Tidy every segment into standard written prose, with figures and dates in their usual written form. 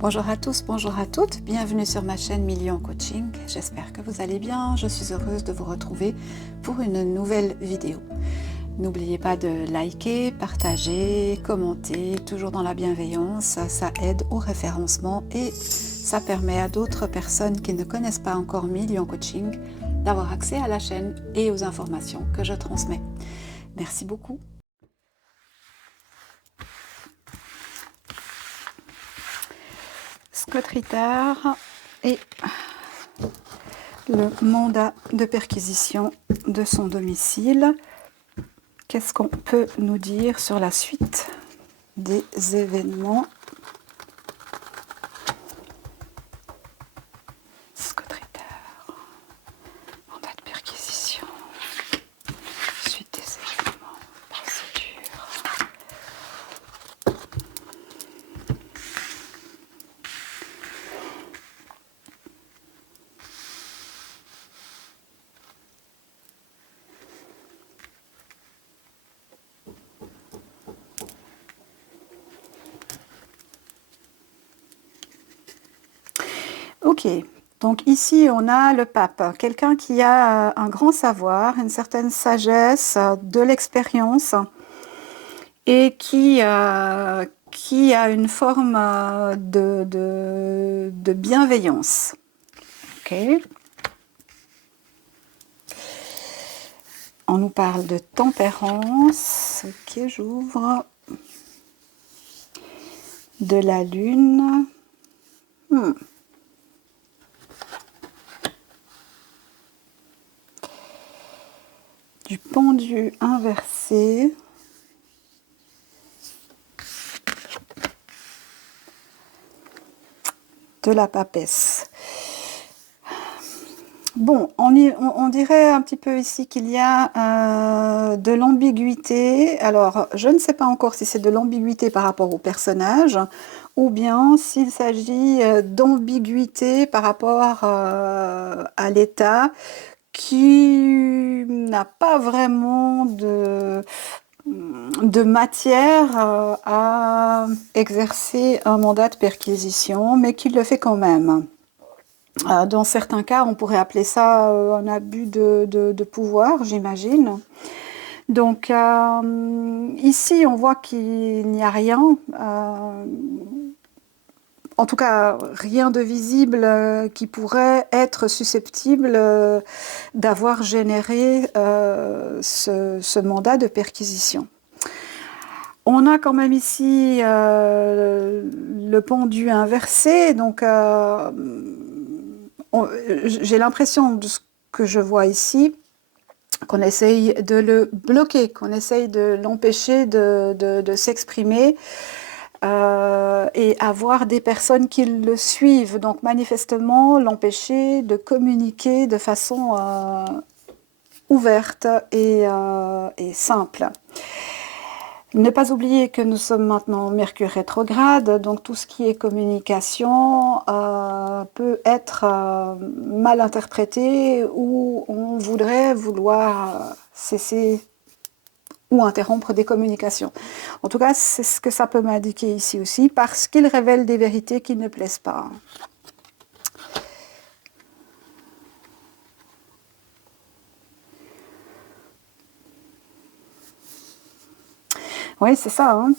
Bonjour à tous, bonjour à toutes, bienvenue sur ma chaîne Million Coaching, j'espère que vous allez bien, je suis heureuse de vous retrouver pour une nouvelle vidéo. N'oubliez pas de liker, partager, commenter, toujours dans la bienveillance, ça aide au référencement et ça permet à d'autres personnes qui ne connaissent pas encore Million Coaching d'avoir accès à la chaîne et aux informations que je transmets. Merci beaucoup. Scott Ritter et le mandat de perquisition de son domicile. Qu'est-ce qu'on peut nous dire sur la suite des événements? Scott Ritter, mandat de perquisition, suite des événements, procédure. Ok, donc ici on a le pape, quelqu'un qui a un grand savoir, une certaine sagesse, de l'expérience et qui a une forme de bienveillance. Ok. On nous parle de tempérance. Ok, j'ouvre. De la lune. Du pendu inversé. De la papesse. Bon, on dirait un petit peu ici qu'il y a de l'ambiguïté. Alors, je ne sais pas encore si c'est de l'ambiguïté par rapport au personnage ou bien s'il s'agit d'ambiguïté par rapport à l'état qui n'a pas vraiment de matière à exercer un mandat de perquisition, mais qui le fait quand même. Dans certains cas, on pourrait appeler ça un abus de pouvoir, j'imagine. Donc ici, on voit qu'il n'y a rien, en tout cas rien de visible qui pourrait être susceptible d'avoir généré ce mandat de perquisition. On a quand même ici le pendu inversé, donc j'ai l'impression de ce que je vois ici, qu'on essaye de le bloquer, qu'on essaye de l'empêcher de s'exprimer et avoir des personnes qui le suivent. Donc manifestement, l'empêcher de communiquer de façon ouverte et simple. Ne pas oublier que nous sommes maintenant Mercure rétrograde, donc tout ce qui est communication peut être mal interprété ou on voudrait vouloir cesser ou interrompre des communications. En tout cas, c'est ce que ça peut m'indiquer ici aussi, parce qu'il révèle des vérités qui ne plaisent pas. Oui, c'est ça. Hein.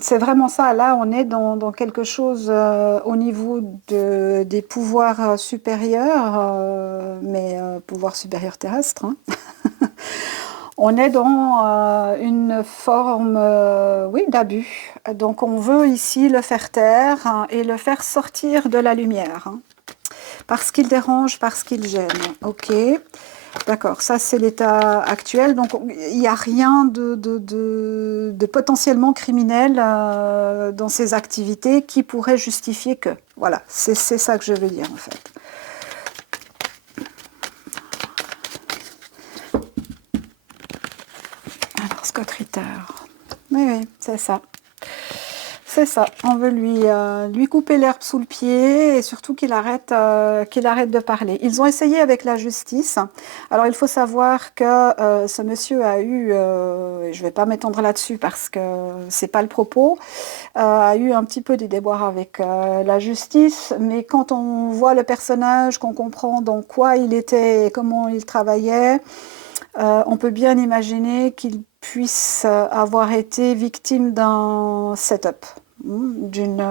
C'est vraiment ça. Là, on est dans quelque chose au niveau des pouvoirs supérieurs, mais pouvoirs supérieurs terrestres. Hein. On est dans une forme, oui, d'abus. Donc, on veut ici le faire taire hein, et le faire sortir de la lumière. Hein, parce qu'il dérange, parce qu'il gêne. Ok. D'accord, ça c'est l'état actuel, donc il n'y a rien de potentiellement criminel dans ces activités qui pourrait justifier que. Voilà, c'est ça que je veux dire en fait. Alors, Scott Ritter. Oui, c'est ça. C'est ça, on veut lui couper l'herbe sous le pied et surtout qu'il arrête de parler. Ils ont essayé avec la justice. Alors il faut savoir que ce monsieur a eu, je ne vais pas m'étendre là-dessus parce que c'est pas le propos, a eu un petit peu des déboires avec la justice, mais quand on voit le personnage, qu'on comprend dans quoi il était et comment il travaillait, on peut bien imaginer qu'il puisse avoir été victime d'un setup, d'une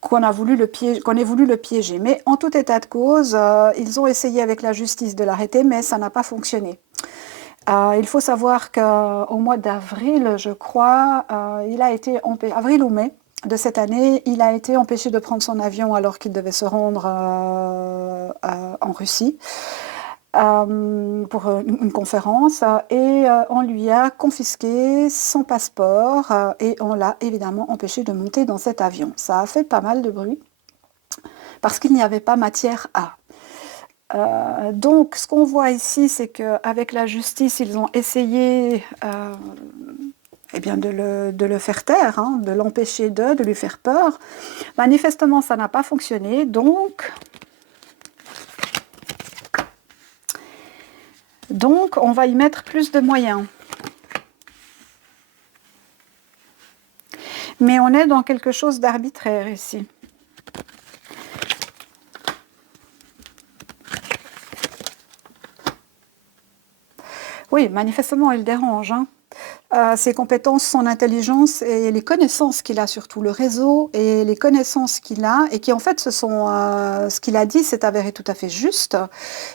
qu'on ait voulu le piéger. Mais en tout état de cause, ils ont essayé avec la justice de l'arrêter, mais ça n'a pas fonctionné. Il faut savoir qu'au mois d'avril, je crois, il a été avril ou mai de cette année, il a été empêché de prendre son avion alors qu'il devait se rendre en Russie pour une conférence et on lui a confisqué son passeport et on l'a évidemment empêché de monter dans cet avion. Ça a fait pas mal de bruit parce qu'il n'y avait pas matière à. Donc, ce qu'on voit ici, c'est qu'avec la justice, ils ont essayé eh bien de le faire taire, hein, de l'empêcher de lui faire peur. Manifestement, ça n'a pas fonctionné, donc on va y mettre plus de moyens. Mais on est dans quelque chose d'arbitraire ici. Oui, manifestement, il dérange. Hein. Ses compétences, son intelligence et les connaissances qu'il a surtout, le réseau et les connaissances qu'il a et qui en fait ce qu'il a dit s'est avéré tout à fait juste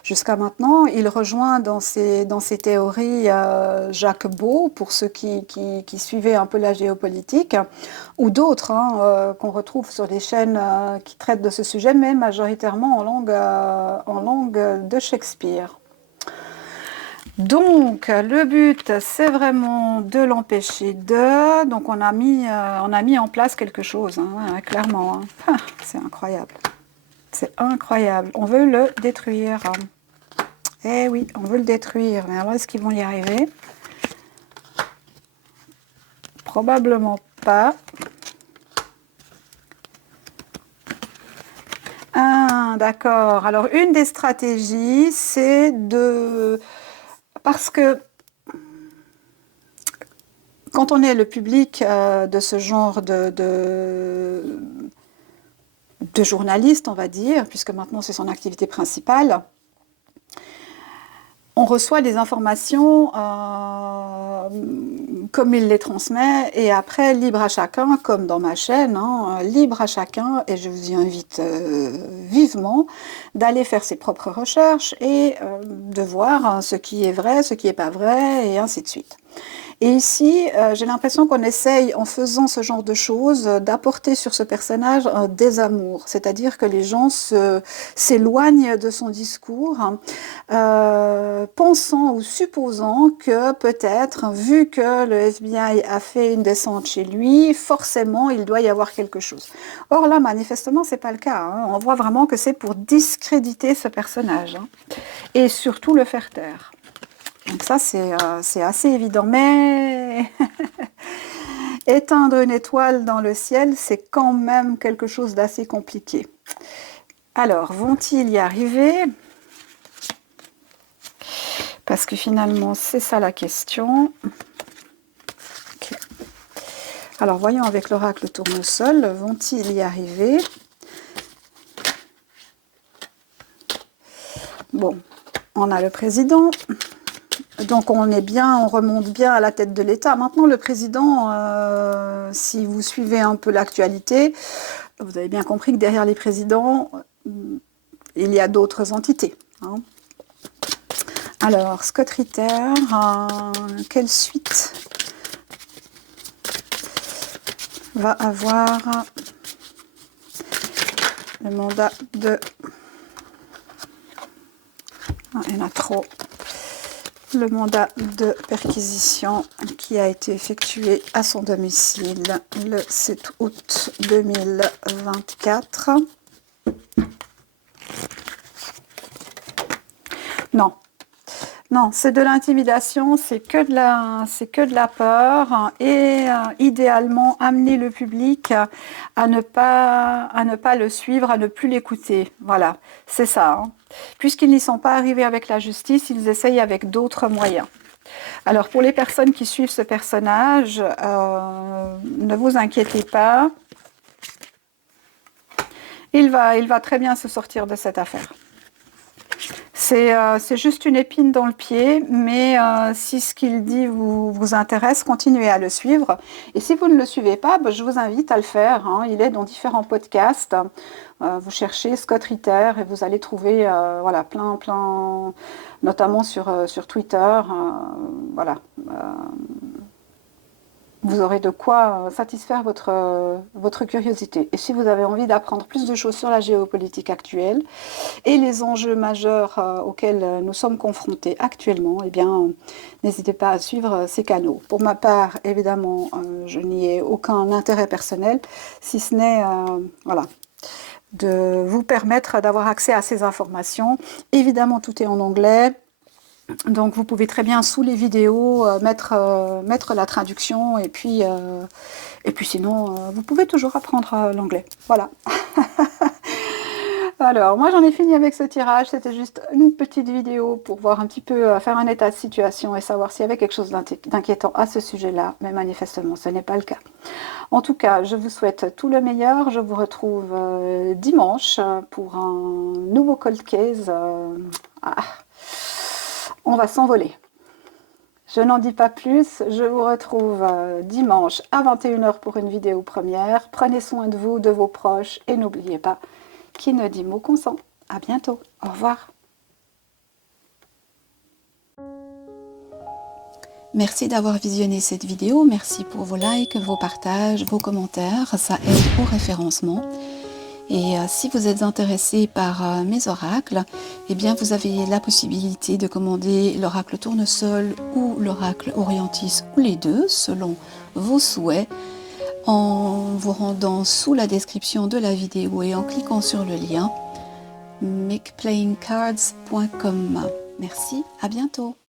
jusqu'à maintenant. Il rejoint dans ses théories Jacques Beau pour ceux qui suivaient un peu la géopolitique ou d'autres qu'on retrouve sur des chaînes qui traitent de ce sujet mais majoritairement en langue de Shakespeare. Donc, le but, c'est vraiment de l'empêcher de... Donc, on a mis en place quelque chose, hein, clairement. Hein. Ah, c'est incroyable. C'est incroyable. On veut le détruire. Eh oui, on veut le détruire. Mais alors, est-ce qu'ils vont y arriver? Probablement pas. Ah, d'accord. Alors, une des stratégies, c'est de... Parce que quand on est le public de ce genre de journaliste, on va dire, puisque maintenant c'est son activité principale, on reçoit des informations comme il les transmet, et après, libre à chacun, comme dans ma chaîne, hein, libre à chacun, et je vous y invite vivement, d'aller faire ses propres recherches et de voir ce qui est vrai, ce qui n'est pas vrai, et ainsi de suite. Et ici, j'ai l'impression qu'on essaye, en faisant ce genre de choses, d'apporter sur ce personnage un désamour. C'est-à-dire que les gens s'éloignent de son discours, pensant ou supposant que peut-être, vu que le FBI a fait une descente chez lui, forcément, il doit y avoir quelque chose. Or là, manifestement, c'est pas le cas. Hein. On voit vraiment que c'est pour discréditer ce personnage, hein, et surtout le faire taire. Donc ça, c'est assez évident. Mais éteindre une étoile dans le ciel, c'est quand même quelque chose d'assez compliqué. Alors, vont-ils y arriver? Parce que finalement, c'est ça la question. Okay. Alors, voyons avec l'oracle tournesol, vont-ils y arriver? Bon, on a le président. Donc on remonte bien à la tête de l'État. Maintenant, le président, si vous suivez un peu l'actualité, vous avez bien compris que derrière les présidents, il y a d'autres entités. Hein. Alors, Scott Ritter, quelle suite va avoir le mandat de... Ah, il y en a trop. Le mandat de perquisition qui a été effectué à son domicile le 7 août 2024. Non. Non, c'est de l'intimidation, c'est que de la peur et idéalement amener le public à ne pas le suivre, à ne plus l'écouter. Voilà, c'est ça, hein. Puisqu'ils n'y sont pas arrivés avec la justice, ils essayent avec d'autres moyens. Alors pour les personnes qui suivent ce personnage, ne vous inquiétez pas, il va très bien se sortir de cette affaire. C'est juste une épine dans le pied, mais si ce qu'il dit vous intéresse, continuez à le suivre. Et si vous ne le suivez pas, ben, je vous invite à le faire, hein. Il est dans différents podcasts. Vous cherchez Scott Ritter et vous allez trouver voilà, plein, notamment sur Twitter. Voilà. Vous aurez de quoi satisfaire votre curiosité. Et si vous avez envie d'apprendre plus de choses sur la géopolitique actuelle et les enjeux majeurs auxquels nous sommes confrontés actuellement, eh bien, n'hésitez pas à suivre ces canaux. Pour ma part, évidemment, je n'y ai aucun intérêt personnel, si ce n'est voilà, de vous permettre d'avoir accès à ces informations. Évidemment, tout est en anglais. Donc vous pouvez très bien sous les vidéos mettre la traduction et puis sinon vous pouvez toujours apprendre l'anglais. Voilà. Alors moi j'en ai fini avec ce tirage, c'était juste une petite vidéo pour voir un petit peu, faire un état de situation et savoir s'il y avait quelque chose d'inquiétant à ce sujet-là, mais manifestement ce n'est pas le cas. En tout cas, je vous souhaite tout le meilleur, je vous retrouve dimanche pour un nouveau cold case. On va s'envoler. Je n'en dis pas plus, je vous retrouve dimanche à 21h pour une vidéo première. Prenez soin de vous, de vos proches et n'oubliez pas, qui ne dit mot consent. À bientôt, au revoir. Merci d'avoir visionné cette vidéo, merci pour vos likes, vos partages, vos commentaires, ça aide au référencement. Et si vous êtes intéressé par mes oracles, eh bien vous avez la possibilité de commander l'oracle tournesol ou l'oracle orientis ou les deux selon vos souhaits en vous rendant sous la description de la vidéo et en cliquant sur le lien makeplayingcards.com. Merci, à bientôt.